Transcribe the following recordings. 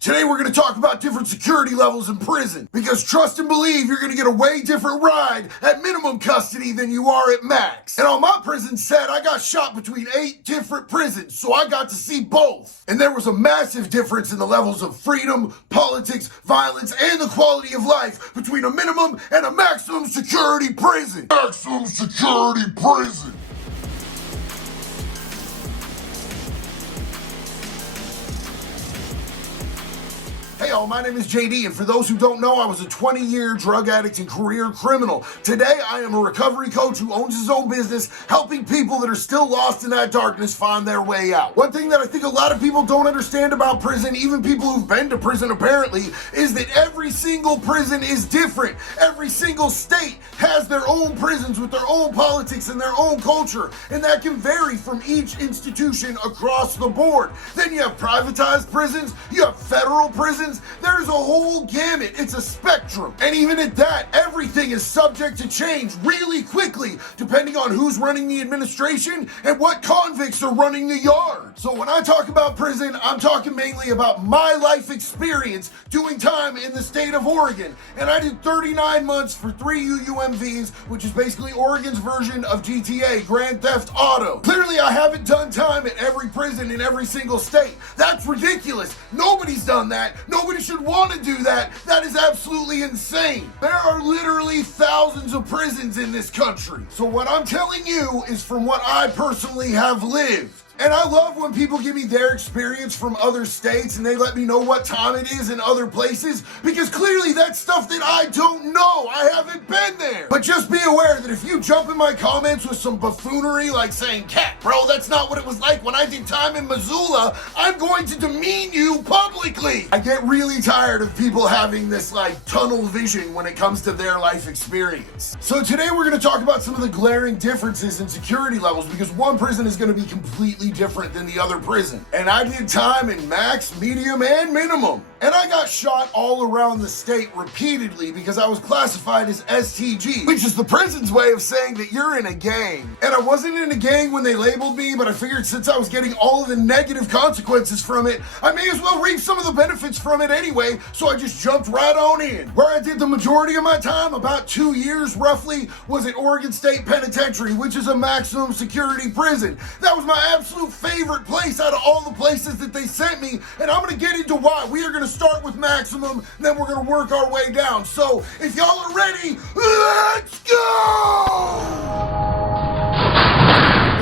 Today we're going to talk about different security levels in prison, because trust and believe you're going to get a way different ride at minimum custody than you are at max. And on my prison set, I got shot between 8 different prisons, so I got to see both. And there was a massive difference in the levels of freedom, politics, violence, and the quality of life between a minimum and a maximum security prison. Maximum security prison. Hey y'all, my name is JD, and for those who don't know, I was a 20-year drug addict and career criminal. Today, I am a recovery coach who owns his own business, helping people that are still lost in that darkness find their way out. One thing that I think a lot of people don't understand about prison, even people who've been to prison apparently, is that every single prison is different. Every single state has their own prisons with their own politics and their own culture, and that can vary from each institution across the board. Then you have privatized prisons, you have federal prisons. There's a whole gamut. It's a spectrum. And even at that, everything is subject to change really quickly, depending on who's running the administration and what convicts are running the yard. So when I talk about prison, I'm talking mainly about my life experience doing time in the state of Oregon. And I did 39 months for 3 UUMVs, which is basically Oregon's version of GTA, Grand Theft Auto. Clearly, I haven't done time at every prison in every single state. That's ridiculous. Nobody's done that. Nobody should want to do that. That is absolutely insane. There are literally thousands of prisons in this country. So what I'm telling you is from what I personally have lived. And I love when people give me their experience from other states and they let me know what time it is in other places, because clearly that's stuff that I don't know. I haven't been there. But just be aware that if you jump in my comments with some buffoonery like saying, "Cat, bro, that's not what it was like when I did time in Missoula," I'm going to demean you publicly. I get really tired of people having this tunnel vision when it comes to their life experience. So today we're going to talk about some of the glaring differences in security levels, because one prison is going to be completely different than the other prison. And I did time in max, medium, and minimum. And I got shot all around the state repeatedly because I was classified as STG, which is the prison's way of saying that you're in a gang. And I wasn't in a gang when they labeled me, but I figured since I was getting all of the negative consequences from it, I may as well reap some of the benefits from it anyway, so I just jumped right on in. Where I did the majority of my time, about 2 years roughly, was at Oregon State Penitentiary, which is a maximum security prison. That was my absolute favorite place out of all the places that they sent me, and I'm gonna get into why. We are gonna start with maximum, and then we're gonna work our way down. So if y'all are ready, let's go!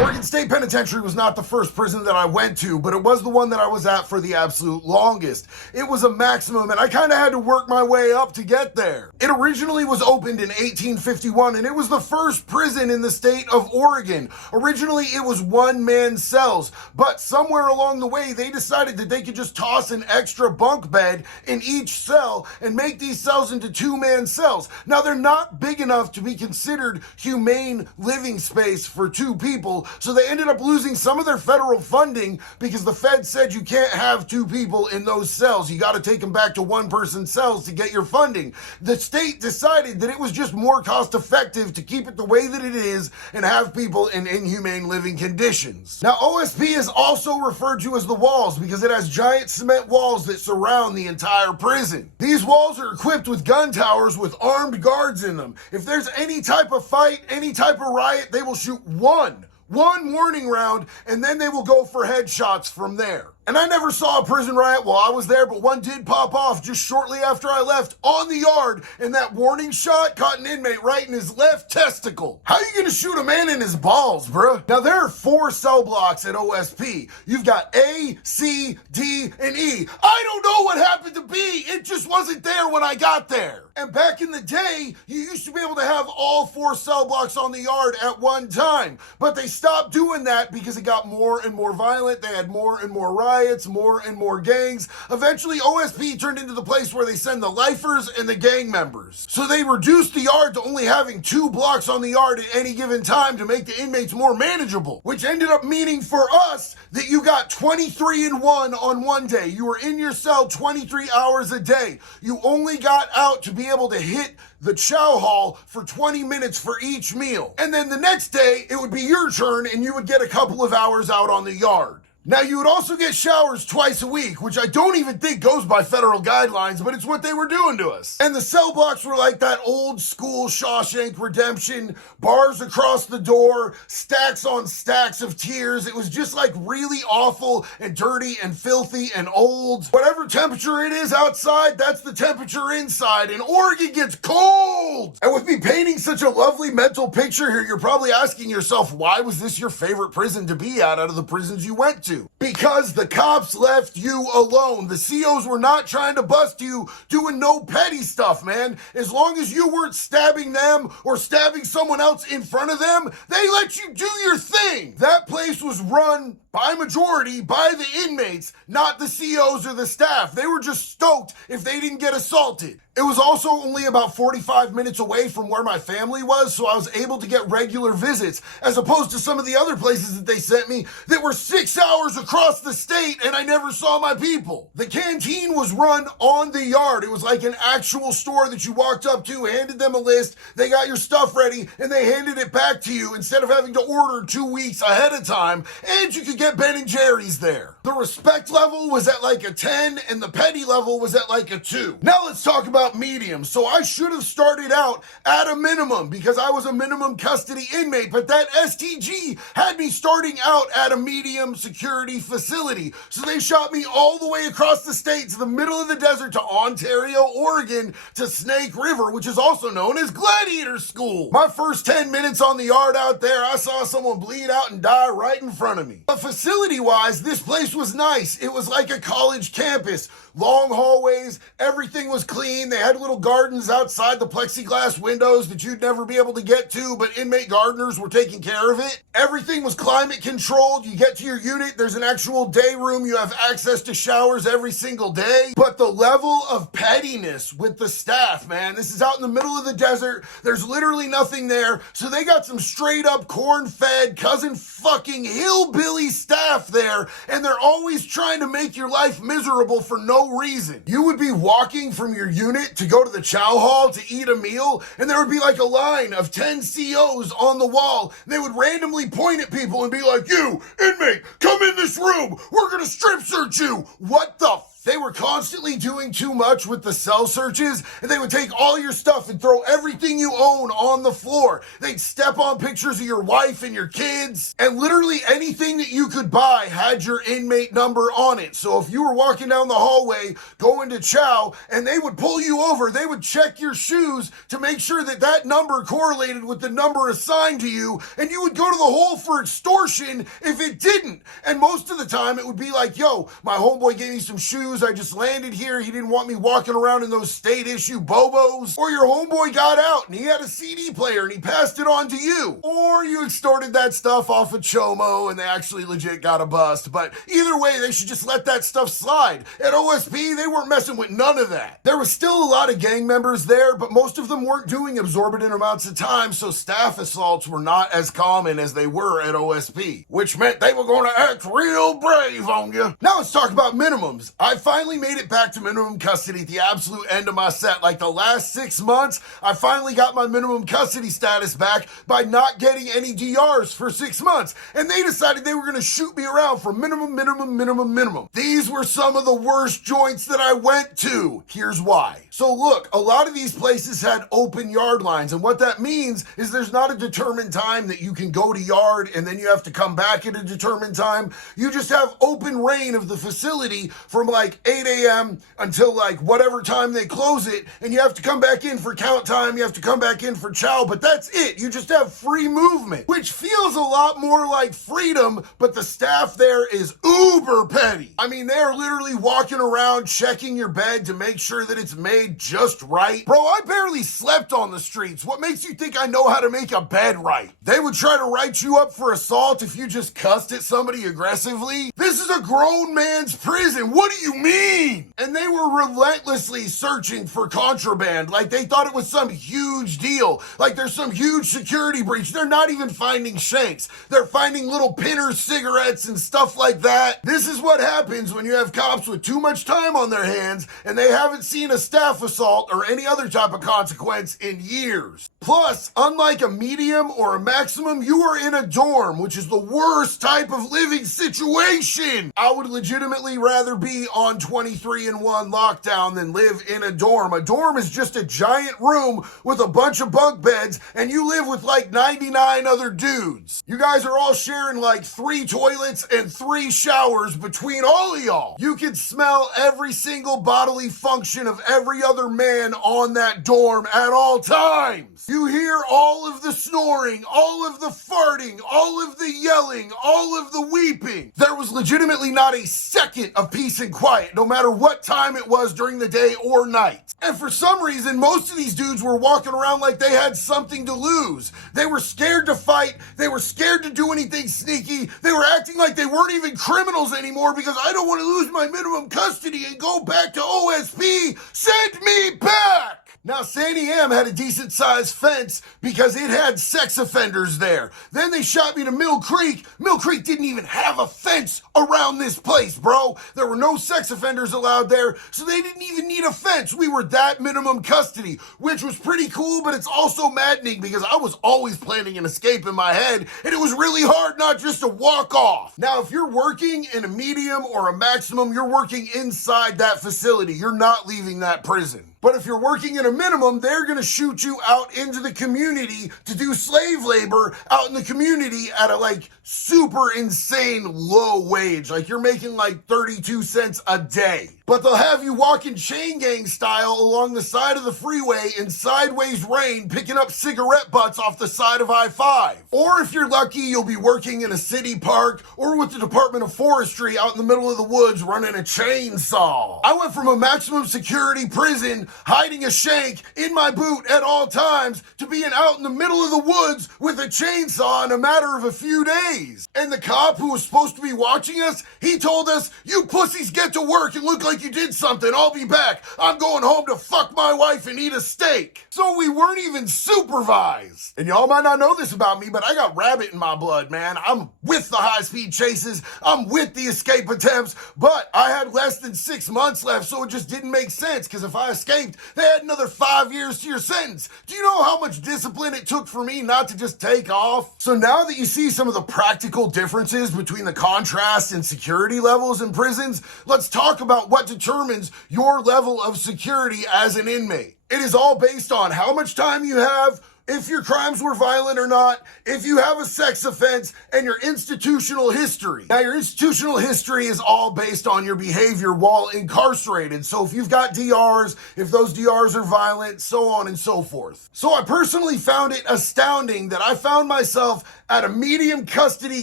Oregon State Penitentiary was not the first prison that I went to, but it was the one that I was at for the absolute longest. It was a maximum, and I kind of had to work my way up to get there. It originally was opened in 1851, and it was the first prison in the state of Oregon. Originally, it was one-man cells, but somewhere along the way, they decided that they could just toss an extra bunk bed in each cell and make these cells into 2-man cells. Now, they're not big enough to be considered humane living space for 2 people, so they ended up losing some of their federal funding because the Fed said you can't have 2 people in those cells. You got to take them back to 1-person cells to get your funding. The state decided that it was just more cost effective to keep it the way that it is and have people in inhumane living conditions. Now, OSP is also referred to as the walls because it has giant cement walls that surround the entire prison. These walls are equipped with gun towers with armed guards in them. If there's any type of fight, any type of riot, they will shoot one warning round, and then they will go for headshots from there. And I never saw a prison riot while I was there, but one did pop off just shortly after I left on the yard, and that warning shot caught an inmate right in his left testicle. How are you gonna shoot a man in his balls, bruh? Now, there are 4 cell blocks at OSP. You've got A, C, D, and E. I don't know what happened to B. It just wasn't there when I got there. And back in the day, you used to be able to have all 4 cell blocks on the yard at one time, but they stopped doing that because it got more and more violent. They had more and more riots, more and more gangs. Eventually, OSP turned into the place where they send the lifers and the gang members. So they reduced the yard to only having 2 blocks on the yard at any given time to make the inmates more manageable, which ended up meaning for us that you got 23 and 1 on one day. You were in your cell 23 hours a day. You only got out to be able to hit the chow hall for 20 minutes for each meal. And then the next day, it would be your turn and you would get a couple of hours out on the yard. Now, you would also get showers twice a week, which I don't even think goes by federal guidelines, but it's what they were doing to us. And the cell blocks were like that old school Shawshank Redemption, bars across the door, stacks on stacks of tears. It was just like really awful and dirty and filthy and old. Whatever temperature it is outside, that's the temperature inside, and Oregon gets cold. And with me painting such a lovely mental picture here, you're probably asking yourself, why was this your favorite prison to be at out of the prisons you went to? Because the cops left you alone. The COs were not trying to bust you doing no petty stuff, man. As long as you weren't stabbing them or stabbing someone else in front of them, they let you do your thing. That place was run by majority by the inmates, not the COs or the staff. They were just stoked if they didn't get assaulted. It was also only about 45 minutes away from where my family was, so I was able to get regular visits, as opposed to some of the other places that they sent me that were 6 hours across the state and I never saw my people. The canteen was run on the yard. It was like an actual store that you walked up to, handed them a list, they got your stuff ready, and they handed it back to you instead of having to order 2 weeks ahead of time, and you could get Ben & Jerry's there. The respect level was at like a 10, and the petty level was at like a 2. Now let's talk about medium. So I should have started out at a minimum because I was a minimum custody inmate, but that STG had me starting out at a medium security facility. So they shot me all the way across the state to the middle of the desert to Ontario, Oregon, to Snake River, which is also known as Gladiator School. My first 10 minutes on the yard out there, I saw someone bleed out and die right in front of me. But facility-wise, this place was nice. It was like a college campus. Long hallways, everything was clean. They had little gardens outside the plexiglass windows that you'd never be able to get to, but inmate gardeners were taking care of it. Everything was climate controlled. You get to your unit, there's an actual day room. You have access to showers every single day. But the level of pettiness with the staff, man, this is out in the middle of the desert. There's literally nothing there. So they got some straight up corn-fed, cousin fucking hillbilly staff there, and they're always trying to make your life miserable for no reason. You would be walking from your unit to go to the chow hall to eat a meal, and there would be like a line of 10 COs on the wall. And they would randomly point at people and be like, "You, inmate, come in this room. We're gonna strip search you." What the They were constantly doing too much with the cell searches, and they would take all your stuff and throw everything you own on the floor. They'd step on pictures of your wife and your kids, and literally anything that you could buy had your inmate number on it. So if you were walking down the hallway going to chow and they would pull you over, they would check your shoes to make sure that that number correlated with the number assigned to you, and you would go to the hole for extortion if it didn't. And most of the time it would be like, "Yo, my homeboy gave me some shoes. I just landed here. He didn't want me walking around in those state issue Bobos." Or your homeboy got out and he had a CD player and he passed it on to you. Or you extorted that stuff off of Chomo and they actually legit got a bust. But either way, they should just let that stuff slide. At OSP, they weren't messing with none of that. There was still a lot of gang members there, but most of them weren't doing absorbent amounts of time, so staff assaults were not as common as they were at OSP, which meant they were going to act real brave on you. Now let's talk about minimums. I finally made it back to minimum custody at the absolute end of my set. Like the last 6 months, I finally got my minimum custody status back by not getting any DRs for 6 months. And they decided they were going to shoot me around for minimum. These were some of the worst joints that I went to. Here's why. So look, a lot of these places had open yard lines, and what that means is there's not a determined time that you can go to yard and then you have to come back at a determined time. You just have open reign of the facility from like 8 a.m. until like whatever time they close it, and you have to come back in for count time, you have to come back in for chow, but that's it. You just have free movement, which feels a lot more like freedom, but the staff there is uber petty. I mean, they're literally walking around checking your bed to make sure that it's made just right. Bro, I barely slept on the streets. What makes you think I know how to make a bed right? They would try to write you up for assault if you just cussed at somebody aggressively. This is a grown man's prison. What do you mean? And they were relentlessly searching for contraband, like they thought it was some huge deal, like there's some huge security breach. They're not even finding shanks. They're finding little pinner cigarettes and stuff like that. This is what happens when you have cops with too much time on their hands and they haven't seen a staff assault or any other type of consequence in years. Plus, unlike a medium or a maximum, you are in a dorm, which is the worst type of living situation. I would legitimately rather be on 23-in-1 lockdown than live in a dorm. A dorm is just a giant room with a bunch of bunk beds, and you live with like 99 other dudes. You guys are all sharing like 3 toilets and 3 showers between all of y'all. You can smell every single bodily function of every other man on that dorm at all times. You hear all of the snoring, all of the farting, all of the yelling, all of the weeping. There was legitimately not a second of peace and quiet, no matter what time it was during the day or night. And for some reason, most of these dudes were walking around like they had something to lose. They were scared to fight. They were scared to do anything sneaky. They were acting like they weren't even criminals anymore because I don't want to lose my minimum custody and go back to OSP. Send me back! Now, Sandy M had a decent sized fence because it had sex offenders there. Then they shot me to Mill Creek. Mill Creek didn't even have a fence around this place, bro. There were no sex offenders allowed there, so they didn't even need a fence. We were that minimum custody, which was pretty cool, but it's also maddening because I was always planning an escape in my head, and it was really hard not just to walk off. Now, if you're working in a medium or a maximum, you're working inside that facility. You're not leaving that prison. But if you're working in a minimum, they're going to shoot you out into the community to do slave labor out in the community at a like super insane low wage. Like you're making like 32 cents a day. But they'll have you walking chain gang style along the side of the freeway in sideways rain, picking up cigarette butts off the side of I-5. Or if you're lucky, you'll be working in a city park or with the Department of Forestry out in the middle of the woods running a chainsaw. I went from a maximum security prison hiding a shank in my boot at all times to being out in the middle of the woods with a chainsaw in a matter of a few days. And the cop who was supposed to be watching us, he told us, "You pussies get to work and look like you did something. I'll be back. I'm going home to fuck my wife and eat a steak." So we weren't even supervised. And y'all might not know this about me, but I got rabbit in my blood, man. I'm with the high-speed chases. I'm with the escape attempts, but I had less than 6 months left, so it just didn't make sense, because if I escaped, they had another 5 years to your sentence. Do you know how much discipline it took for me not to just take off? So now that you see some of the practical differences between the contrast in security levels in prisons, let's talk about what determines your level of security as an inmate. It is all based on how much time you have, if your crimes were violent or not, if you have a sex offense, and your institutional history. Now, your institutional history is all based on your behavior while incarcerated. So if you've got DRs, if those DRs are violent, so on and so forth. So I personally found it astounding that I found myself at a medium custody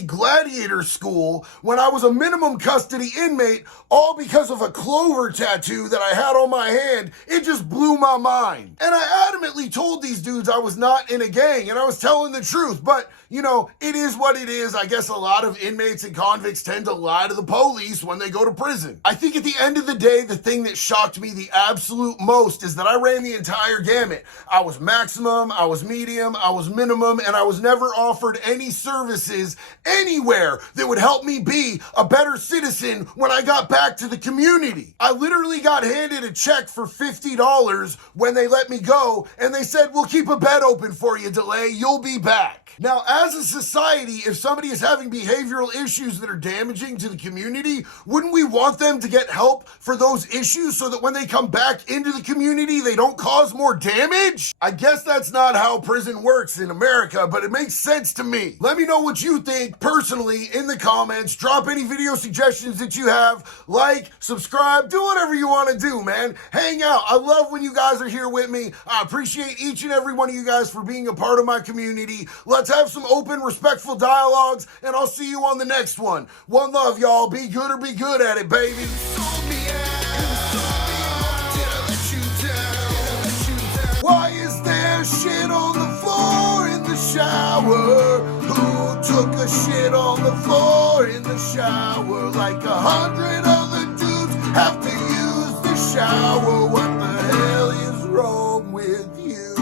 gladiator school when I was a minimum custody inmate, all because of a clover tattoo that I had on my hand. It just blew my mind. And I adamantly told these dudes I was not in a gang, and I was telling the truth, but you know, it is what it is. I guess a lot of inmates and convicts tend to lie to the police when they go to prison. I think at the end of the day, the thing that shocked me the absolute most is that I ran the entire gamut. I was maximum, I was medium, I was minimum, and I was never offered any services anywhere that would help me be a better citizen when I got back to the community. I literally got handed a check for $50 when they let me go, and they said, "We'll keep a bed open for you, DeLay. You'll be back." Now, as a society, if somebody is having behavioral issues that are damaging to the community, wouldn't we want them to get help for those issues so that when they come back into the community, they don't cause more damage? I guess that's not how prison works in America, but it makes sense to me. Let me know what you think personally in the comments. Drop any video suggestions that you have. Like, subscribe, do whatever you want to do, man. Hang out. I love when you guys are here with me. I appreciate each and every one of you guys for being a part of my community. Let's have some open, respectful dialogues, and I'll see you on the next one. One love, y'all. Be good or be good at it, baby. Why is there shit on the floor in the shower? Who took a shit on the floor in the shower? Like 100 other dudes have to use the shower. What the hell is wrong with you?